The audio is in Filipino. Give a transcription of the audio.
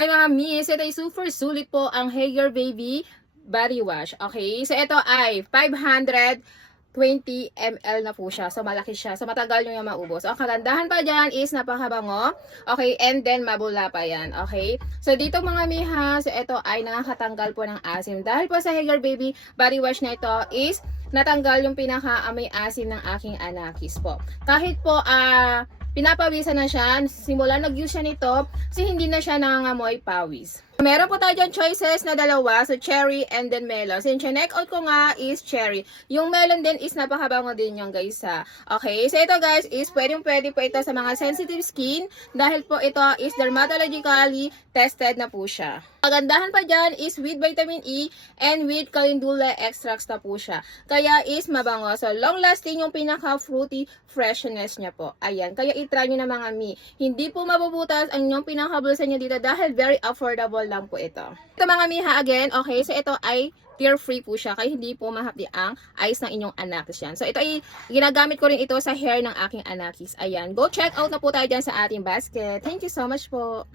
Hi mga miss, ito ay super sulit po ang Hair Baby Body Wash. Okay, so ito ay 520 ml na po siya. So malaki siya. So matagal nyo yung maubos. So ang kagandahan pa dyan is napakabango. Okay, and then mabula pa yan. Okay, so dito mga miha, so ito ay nakakatanggal po ng asim. Dahil po sa Hair Baby Body Wash na ito is natanggal yung pinaka-amoy asim ng aking anakis po. Kahit po pinapawisan na siya, simula nag-use siya nito, kasi hindi na siya nangangamoy pawis. Meron po tayo dyan choices na dalawa, so cherry and then melon. Since check out ko nga is cherry. Yung melon din is napakabango din yung guys ha. Okay, so ito guys is pwede po ito sa mga sensitive skin dahil po ito is dermatologically tested na po siya. Kagandahan pa dyan is with vitamin E and with calendula extracts na po siya. Kaya is mabango. So long lasting yung pinaka-fruity freshness niya po. Ayan, kaya itry nyo na mga mi. Hindi po mabubutas ang inyong pinaka-bulsa niya dito dahil very affordable lang po ito. Ito mga miha again, okay, so ito ay tear-free po siya, kaya hindi po mahapdi ang eyes ng inyong anakis yan. So ito ay ginagamit ko rin ito sa hair ng aking anakis. Ayan, go check out na po tayo dyan sa ating basket. Thank you so much po.